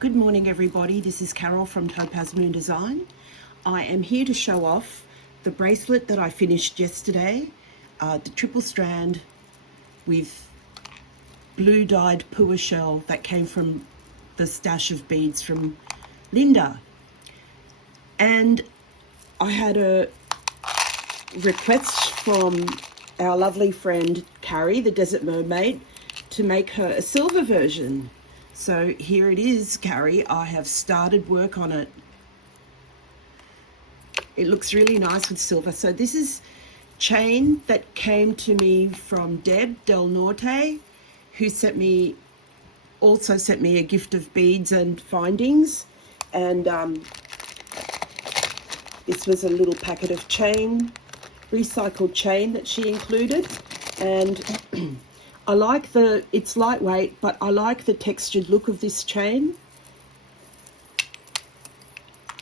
Good morning everybody, this is Carol from TopazMoon Design. I am here to show off the bracelet that I finished yesterday, the triple strand with blue dyed pua shell that came from the stash of beads from Linda. And I had a request from our lovely friend Kari The Desert Mermaid to make her a silver version. So here it is, Kari. I have started work on it. It looks really nice with silver. So this is chain that came to me from Deb Del Norte, who also sent me a gift of beads and findings. And this was a little packet of chain, recycled chain that she included. And I like it's lightweight, but I like the textured look of this chain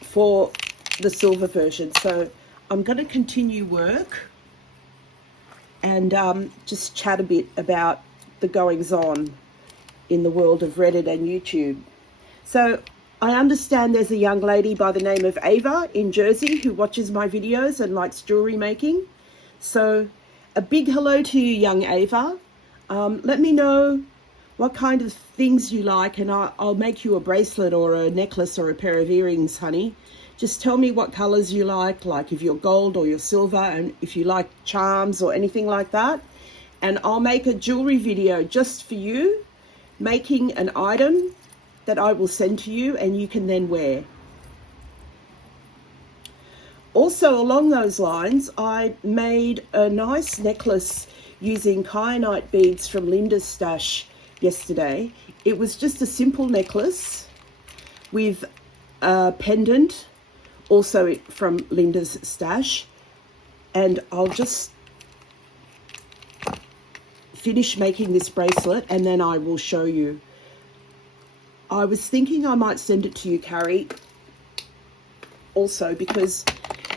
for the silver version. So I'm going to continue work and just chat a bit about the goings on in the world of Reddit and YouTube. So I understand there's a young lady by the name of Ava in Jersey who watches my videos and likes jewelry making. So a big hello to you, young Ava. Let me know what kind of things you like, and I'll make you a bracelet or a necklace or a pair of earrings, honey. Just tell me what colors you like if you're gold or you're silver, and if you like charms or anything like that. And I'll make a jewelry video just for you, making an item that I will send to you and you can then wear. Also, along those lines, I made a nice necklace using kyanite beads from Linda's stash yesterday. It was just a simple necklace with a pendant, also from Linda's stash. And I'll just finish making this bracelet and then I will show you. I was thinking I might send it to you, Kari, also because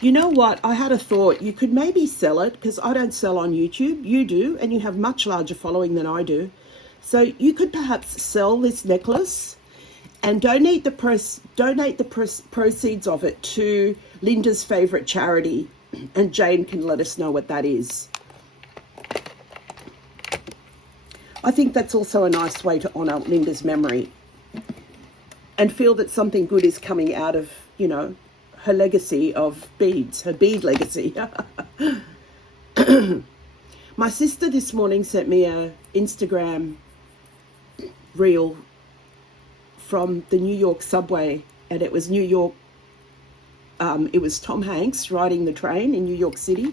you know what? I had a thought. You could maybe sell it, because I don't sell on YouTube. You do, and you have much larger following than I do. So you could perhaps sell this necklace and donate the proceeds of it to Linda's favorite charity, and Jane can let us know what that is. I think that's also a nice way to honor Linda's memory and feel that something good is coming out of, you know, her legacy of beads, her bead legacy. My sister this morning sent me a Instagram reel from the New York subway, and it was New York, it was Tom Hanks riding the train in New York City.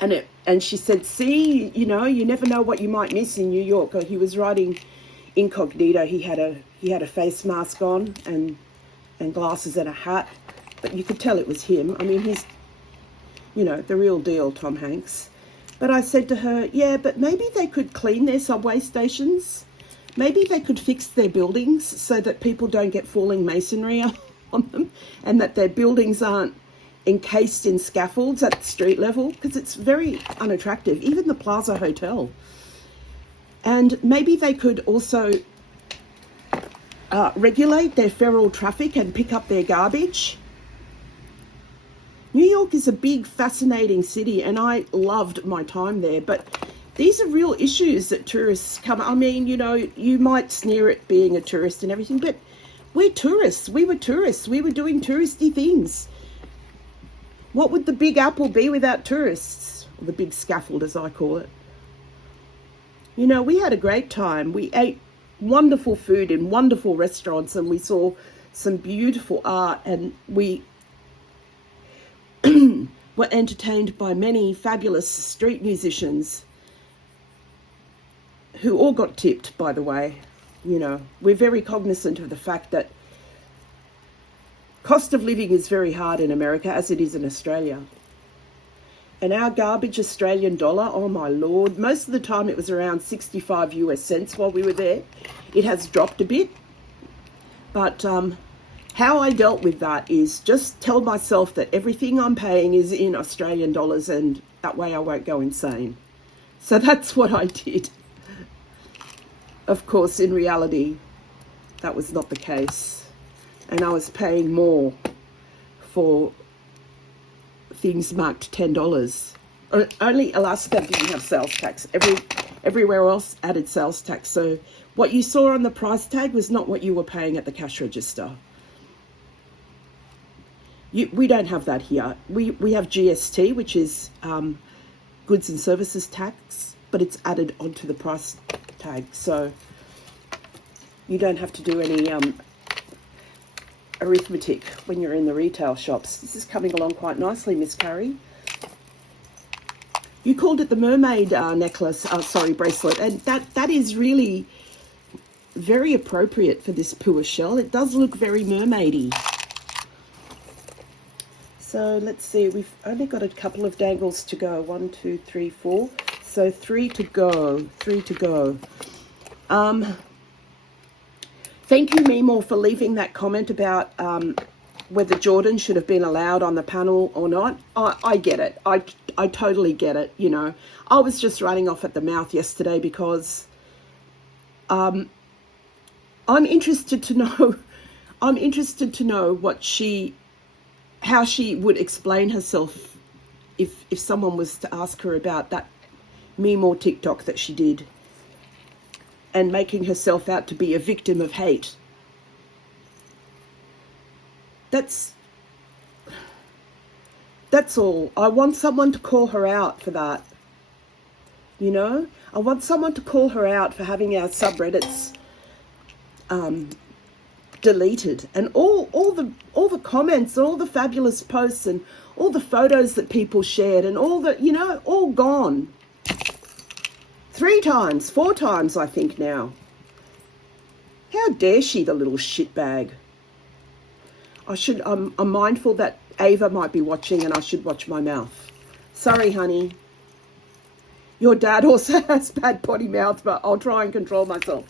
And she said, see, you know, you never know what you might miss in New York. He was riding incognito. He had a face mask on and glasses and a hat, but you could tell it was him. I mean, he's, you know, the real deal, Tom Hanks. But I said to her, yeah, but maybe they could clean their subway stations. Maybe they could fix their buildings so that people don't get falling masonry on them, and that their buildings aren't encased in scaffolds at street level, because it's very unattractive, even the Plaza Hotel. And maybe they could also regulate their feral traffic and pick up their garbage. New York is a big, fascinating city, and I loved my time there, but these are real issues that tourists come. I mean, you know, you might sneer at being a tourist and everything, but we're tourists. We were tourists. We were doing touristy things. What would the Big Apple be without tourists? Or the big scaffold, as I call it. You know, we had a great time. We ate wonderful food in wonderful restaurants, and we saw some beautiful art, and we were entertained by many fabulous street musicians who all got tipped, by the way. You know, we're very cognizant of the fact that cost of living is very hard in America, as it is in Australia. And our garbage Australian dollar, oh my Lord, most of the time it was around 65 US cents while we were there. It has dropped a bit. But how I dealt with that is just tell myself that everything I'm paying is in Australian dollars, and that way I won't go insane. So that's what I did. Of course, in reality, that was not the case. And I was paying more for things marked $10. Only Alaska didn't have sales tax. Everywhere else added sales tax. So what you saw on the price tag was not what you were paying at the cash register. We don't have that here. We have GST, which is goods and services tax, but it's added onto the price tag. So you don't have to do any arithmetic when you're in the retail shops. This is coming along quite nicely, Miss Kari. You called it the mermaid necklace, bracelet, and that is really very appropriate for this Pua shell. It does look very mermaidy. So let's see, we've only got a couple of dangles to go. 1, 2, 3, 4. So 3 to go. 3 to go. Thank you, Mimo, for leaving that comment about whether Jordan should have been allowed on the panel or not. I get it. I totally get it. You know, I was just running off at the mouth yesterday because I'm interested to know. I'm interested to know how she would explain herself if someone was to ask her about that meme or TikTok that she did, and making herself out to be a victim of hate. That's all. I want someone to call her out for that. You know? I want someone to call her out for having our subreddits deleted, and all the comments, all the fabulous posts, and all the photos that people shared, and all the, you know, all gone. 3 times, 4 times, I think now. How dare she, the little shitbag. I'm mindful that Ava might be watching, and I should watch my mouth. Sorry, honey. Your dad also has bad potty mouth, but I'll try and control myself.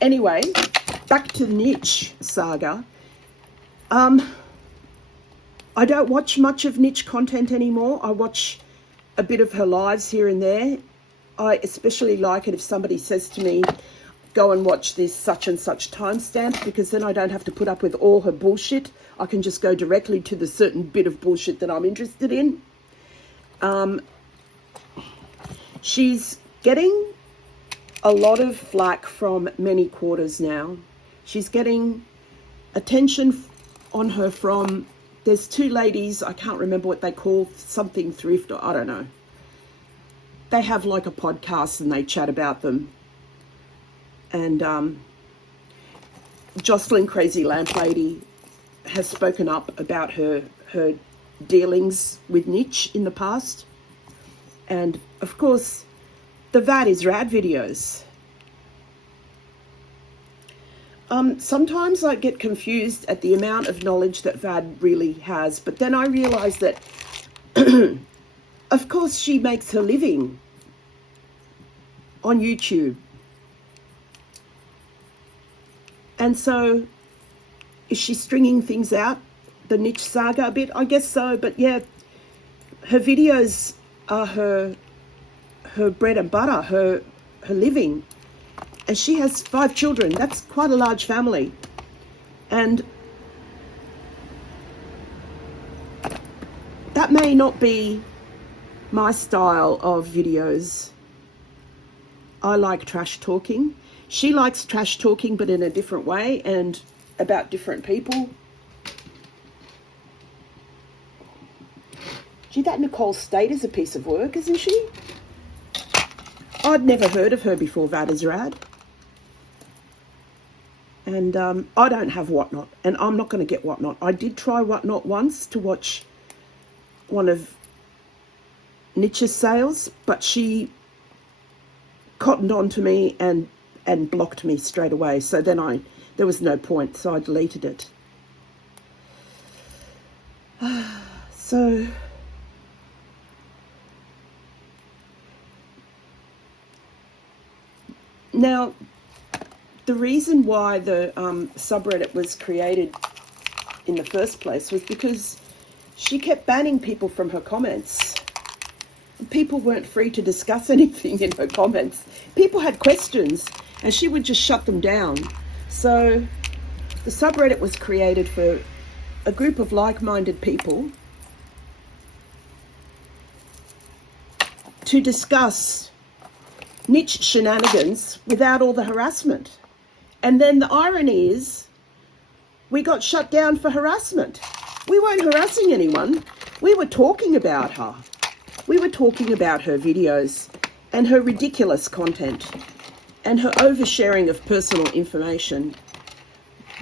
Anyway, back to the niche saga. I don't watch much of niche content anymore. I watch a bit of her lives here and there. I especially like it if somebody says to me, go and watch this such and such timestamp, because then I don't have to put up with all her bullshit. I can just go directly to the certain bit of bullshit that I'm interested in. She's getting a lot of flack from many quarters now. She's getting attention on her from, there's 2 ladies, I can't remember what they call, something thrift, or I don't know. They have like a podcast and they chat about them. And Jocelyn Crazy Lamp Lady has spoken up about her dealings with niche in the past. And of course, the Vad is Rad videos. Sometimes I get confused at the amount of knowledge that Vad really has, but then I realize that, of course, she makes her living on YouTube. And so, is she stringing things out, the niche saga a bit? I guess so, but yeah, her videos are her bread and butter, her living. And she has 5 children. That's quite a large family. And that may not be my style of videos. I like trash talking. She likes trash talking, but in a different way and about different people. Gee, that Nicole State is a piece of work, isn't she? I'd never heard of her before Vad is Rad. And I don't have Whatnot, and I'm not going to get Whatnot. I did try Whatnot once to watch one of Niche's sales, but she cottoned on to me and blocked me straight away. So then there was no point, so I deleted it. So now, the reason why the subreddit was created in the first place was because she kept banning people from her comments. People weren't free to discuss anything in her comments. People had questions and she would just shut them down. So the subreddit was created for a group of like-minded people to discuss niche shenanigans without all the harassment. And then the irony is we got shut down for harassment. We weren't harassing anyone. We were talking about her. We were talking about her videos and her ridiculous content and her oversharing of personal information.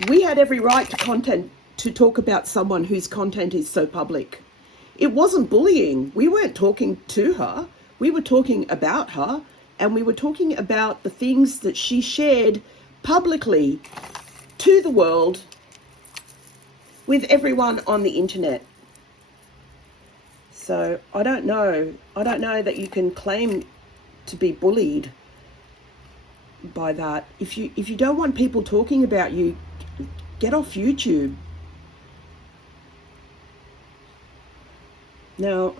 We had every right to talk about someone whose content is so public. It wasn't bullying. We weren't talking to her. We were talking about her, and we were talking about the things that she shared publicly to the world with everyone on the internet. So I don't know that you can claim to be bullied by that. If you don't want people talking about you, get off YouTube. Now,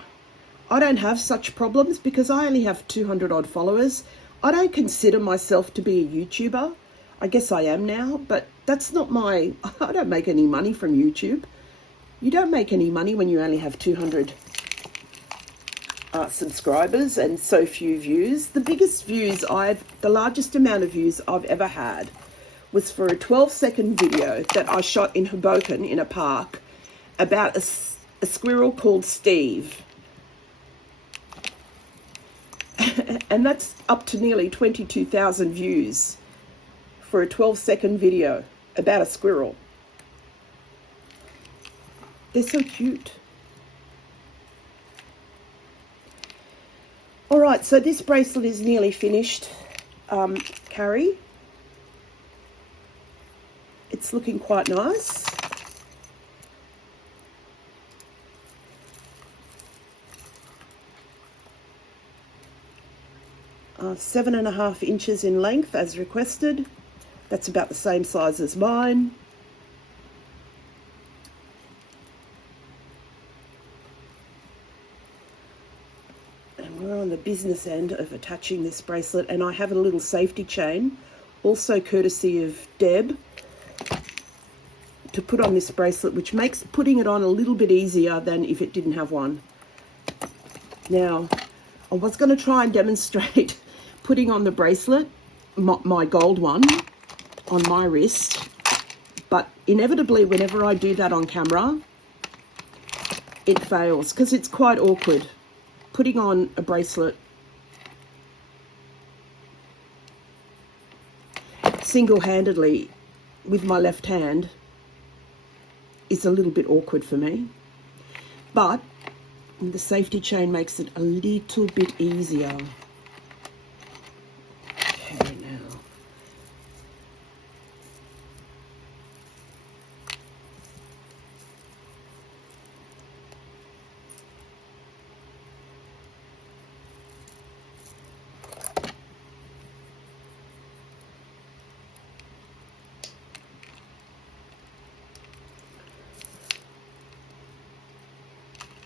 I don't have such problems because I only have 200 odd followers. I don't consider myself to be a YouTuber. I guess I am now, but that's not I don't make any money from YouTube. You don't make any money when you only have 200 subscribers and so few views. The largest amount of views I've ever had was for a 12-second video that I shot in Hoboken in a park about a squirrel called Steve. And that's up to nearly 22,000 views for a 12-second video about a squirrel. They're so cute. All right, so this bracelet is nearly finished, Kari. It's looking quite nice. Uh, 7.5 inches in length as requested. That's about the same size as mine. And we're on the business end of attaching this bracelet, and I have a little safety chain, also courtesy of Deb, to put on this bracelet, which makes putting it on a little bit easier than if it didn't have one. Now, I was going to try and demonstrate putting on the bracelet, my gold one, on my wrist, but inevitably whenever I do that on camera, it fails because it's quite awkward. Putting on a bracelet single-handedly with my left hand is a little bit awkward for me, but the safety chain makes it a little bit easier. Okay, now.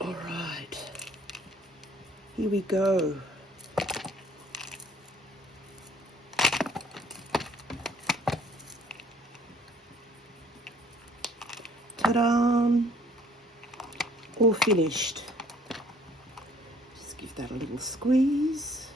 All right, here we go. Ta-da! All finished. Just give that a little squeeze.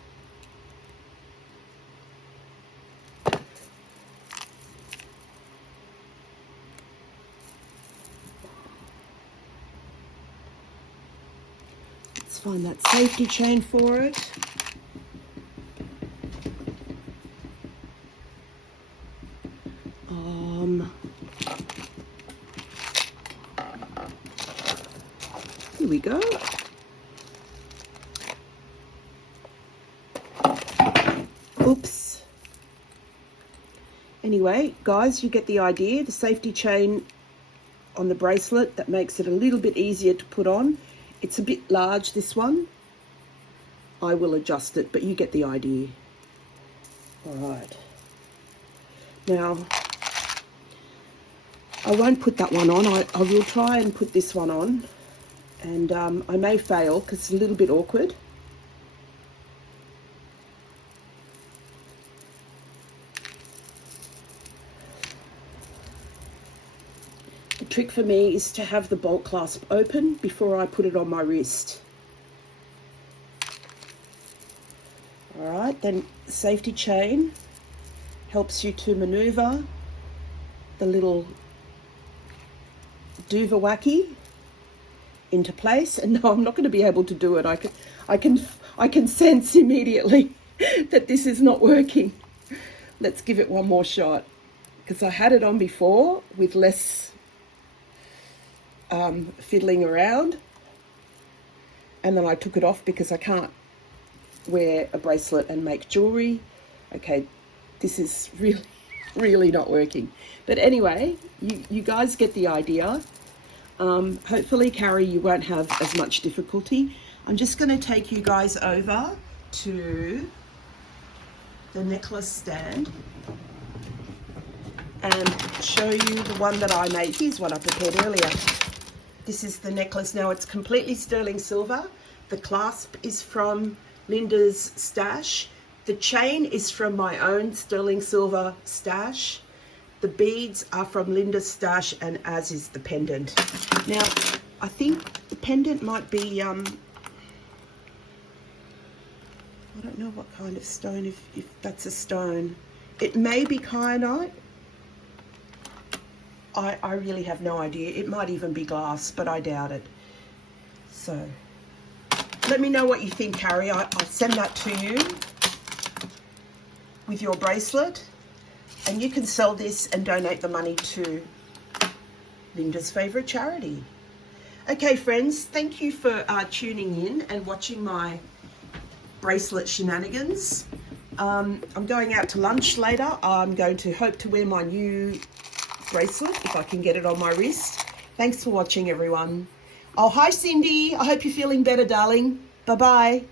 Let's find that safety chain for it. Here we go. Oops. Anyway, guys, you get the idea. The safety chain on the bracelet, that makes it a little bit easier to put on. It's a bit large, this one. I will adjust it, but you get the idea. All right. Now, I won't put that one on. I will try and put this one on. And I may fail because it's a little bit awkward. trick for me is to have the bolt clasp open before I put it on my wrist. All right, then safety chain helps you to maneuver the little Duva-wacky into place. And no, I'm not going to be able to do it. I can sense immediately that this is not working. Let's give it one more shot, because I had it on before with less fiddling around, and then I took it off because I can't wear a bracelet and make jewelry. Okay, this is really not working. But anyway, you guys get the idea. Hopefully, Kari, you won't have as much difficulty. I'm just going to take you guys over to the necklace stand and show you the one that I made. Here's one I prepared earlier. This is the necklace. Now, it's completely sterling silver. The clasp is from Linda's stash. The chain is from my own sterling silver stash. The beads are from Linda's stash, and as is the pendant. Now, I think the pendant might be, I don't know what kind of stone, if that's a stone. It may be kyanite. I really have no idea. It might even be glass, but I doubt it. So, let me know what you think, Kari. I'll send that to you with your bracelet. And you can sell this and donate the money to Linda's favourite charity. Okay, friends, thank you for tuning in and watching my bracelet shenanigans. I'm going out to lunch later. I'm going to hope to wear my new bracelet if I can get it on my wrist. Thanks for watching, everyone. Oh, hi, Cindy. I hope you're feeling better, darling. Bye-bye.